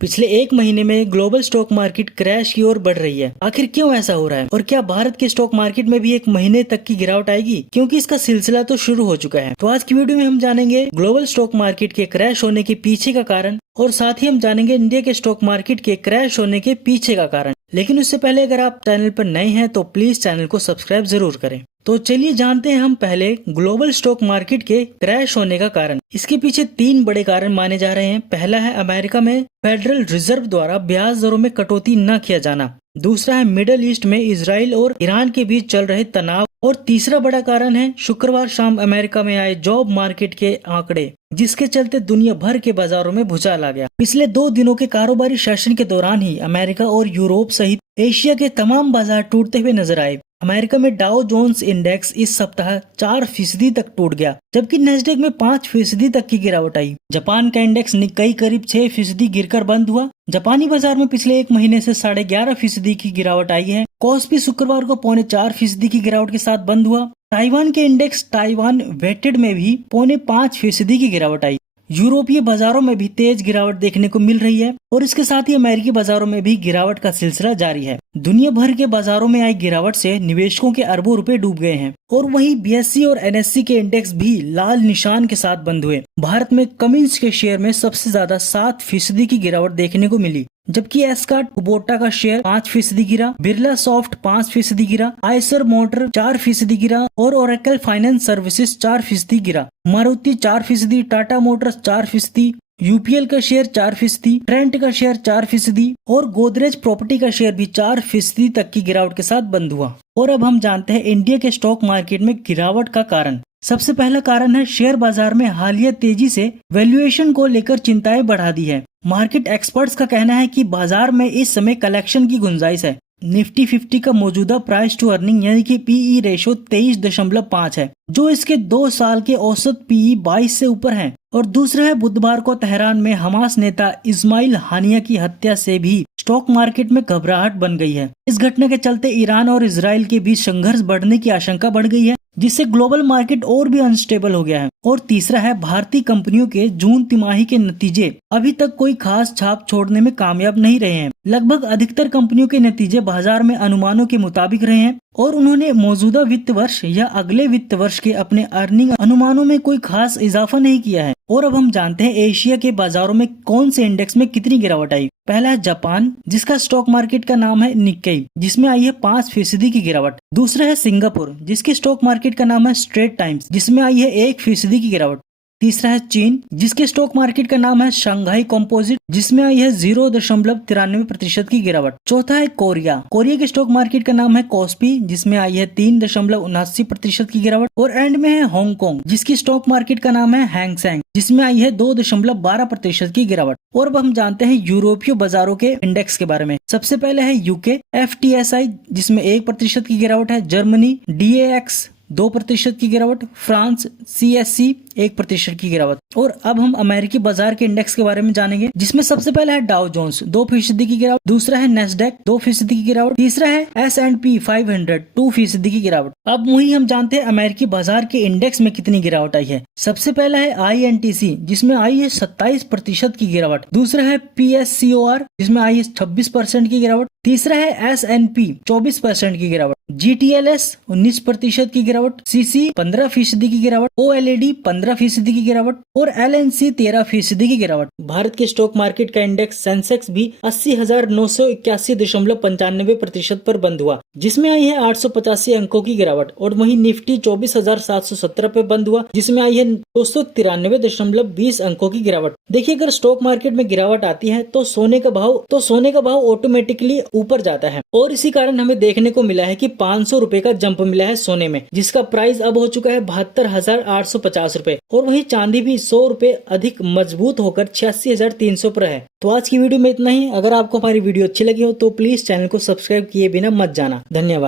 पिछले एक महीने में ग्लोबल स्टॉक मार्केट क्रैश की ओर बढ़ रही है। आखिर क्यों ऐसा हो रहा है और क्या भारत के स्टॉक मार्केट में भी एक महीने तक की गिरावट आएगी, क्योंकि इसका सिलसिला तो शुरू हो चुका है। तो आज की वीडियो में हम जानेंगे ग्लोबल स्टॉक मार्केट के क्रैश होने के पीछे का कारण और साथ ही हम जानेंगे इंडिया के स्टॉक मार्केट के क्रैश होने के पीछे का कारण। लेकिन उससे पहले अगर आप चैनल पर नए हैं तो प्लीज चैनल को सब्सक्राइब जरूर करें। तो चलिए जानते हैं हम पहले ग्लोबल स्टॉक मार्केट के क्रैश होने का कारण। इसके पीछे 3 बड़े कारण माने जा रहे हैं। पहला है अमेरिका में फेडरल रिजर्व द्वारा ब्याज दरों में कटौती न किया जाना। दूसरा है मिडल ईस्ट में इजराइल और ईरान के बीच चल रहे तनाव। और तीसरा बड़ा कारण है शुक्रवार शाम अमेरिका में आए जॉब मार्केट के आंकड़े, जिसके चलते दुनिया भर के बाजारों में भूचाल आ गया। पिछले 2 दिनों के कारोबारी सेशन के दौरान ही अमेरिका और यूरोप सहित एशिया के तमाम बाजार टूटते हुए नजर आए। अमेरिका में डाउ जोन्स इंडेक्स इस सप्ताह 4% तक टूट गया, जबकि नेस्डेक में 5% तक की गिरावट आई। जापान का इंडेक्स निक्केई करीब 6% गिरकर बंद हुआ। जापानी बाजार में पिछले एक महीने से 11.5% की गिरावट आई है। कॉस्पी शुक्रवार को 4.25% की गिरावट के साथ बंद हुआ। ताइवान के इंडेक्स ताइवान वेटेड में भी 5.25% की गिरावट आई। यूरोपीय बाजारों में भी तेज गिरावट देखने को मिल रही है और इसके साथ ही अमेरिकी बाजारों में भी गिरावट का सिलसिला जारी है। दुनिया भर के बाजारों में आई गिरावट से निवेशकों के अरबों रुपए डूब गए हैं और वहीं बीएसई और एनएससी के इंडेक्स भी लाल निशान के साथ बंद हुए। भारत में कमिंस के शेयर में सबसे ज्यादा 7% की गिरावट देखने को मिली, जबकि एस्कॉर्ट कुबोटा का शेयर 5% गिरा, बिरला सॉफ्ट 5% गिरा, आयसर मोटर 4% गिरा और ओरेकल फाइनेंस सर्विसेज 4% गिरा। मारुति 4%, टाटा मोटर्स 4%, यूपीएल का शेयर 4%, ट्रेंट का शेयर 4% और गोदरेज प्रॉपर्टी का शेयर भी 4% तक की गिरावट के साथ बंद हुआ। और अब हम जानते हैं इंडिया के स्टॉक मार्केट में गिरावट का कारण। सबसे पहला कारण है शेयर बाजार में हालिया तेजी से वैल्यूएशन को लेकर चिंताएं बढ़ा दी है। मार्केट एक्सपर्ट्स का कहना है कि बाजार में इस समय कलेक्शन की गुंजाइश है। निफ्टी 50 का मौजूदा प्राइस टू अर्निंग यानी कि पीई रेशो 23.5 है, जो इसके 2 साल के औसत पीई 22 से ऊपर है। और दूसरा है बुधवार को तेहरान में हमास नेता इस्माइल हानिया की हत्या से भी स्टॉक मार्केट में घबराहट बन गई है। इस घटना के चलते ईरान और इजराइल के बीच संघर्ष बढ़ने की आशंका बढ़ गई है, जिससे ग्लोबल मार्केट और भी अनस्टेबल हो गया है। और तीसरा है भारतीय कंपनियों के जून तिमाही के नतीजे अभी तक कोई खास छाप छोड़ने में कामयाब नहीं रहे हैं। लगभग अधिकतर कंपनियों के नतीजे बाजार में अनुमानों के मुताबिक रहे हैं और उन्होंने मौजूदा वित्त वर्ष या अगले वित्त वर्ष के अपने अर्निंग अनुमानों में कोई खास इजाफा नहीं किया है। और अब हम जानते हैं एशिया के बाजारों में कौन से इंडेक्स में कितनी गिरावट आई। पहला है जापान, जिसका स्टॉक मार्केट का नाम है निक्केई, जिसमें आई है 5% की गिरावट। दूसरा है सिंगापुर, जिसके स्टॉक मार्केट का नाम है स्ट्रेट टाइम्स, जिसमें आई है 1% की गिरावट। तीसरा है चीन, जिसके स्टॉक मार्केट का नाम है शंघाई कॉम्पोजिट, जिसमें आई है 0.93% की गिरावट। चौथा है कोरिया, कोरिया के स्टॉक मार्केट का नाम है कॉस्पी, जिसमें आई है 3.79% की गिरावट। और एंड में है हांगकांग, जिसकी स्टॉक मार्केट का नाम है हैंग सेंग, जिसमें आई है 2.12% की गिरावट। और अब हम जानते हैं यूरोपीय बाजारों के इंडेक्स के बारे में। सबसे पहले है यूके FTSI, जिसमें 1% की गिरावट है। जर्मनी DAX 2% की गिरावट। फ्रांस CSC 1% की गिरावट। और अब हम अमेरिकी बाजार के इंडेक्स के बारे में जानेंगे, जिसमें सबसे पहला है डाउ जोन्स 2% की गिरावट। दूसरा है नेस्डेक 2% की गिरावट। तीसरा है S&P 500 2% की गिरावट। अब वही हम जानते हैं अमेरिकी बाजार के इंडेक्स में कितनी गिरावट आई है। सबसे पहला है INTC, जिसमें आई है 27% की गिरावट। दूसरा है PSCOR, जिसमें आई है 26% की गिरावट। तीसरा है S&P 24% की गिरावट। GTLS 19% की गिरावट। CC 15% की गिरावट। OLED 15% की गिरावट और LNC 13% की गिरावट। भारत के स्टॉक मार्केट का इंडेक्स सेंसेक्स भी 80,981.95% पर बंद हुआ, जिसमें आई है 885 अंकों की गिरावट। और वहीं निफ्टी 24,717 पे बंद हुआ, जिसमें आई है 293.20 अंकों की गिरावट। देखिए, अगर स्टॉक मार्केट में गिरावट आती है तो सोने का भाव ऑटोमेटिकली ऊपर जाता है। और इसी कारण हमें देखने को मिला है कि 500 रुपए का जंप मिला है सोने में, जिसका प्राइस अब हो चुका है 72,850 रुपए। और वहीं चांदी भी 100 रुपए अधिक मजबूत होकर 86,300 पर है। तो आज की वीडियो में इतना ही। अगर आपको हमारी वीडियो अच्छी लगी हो तो प्लीज चैनल को सब्सक्राइब किए बिना मत जाना। धन्यवाद।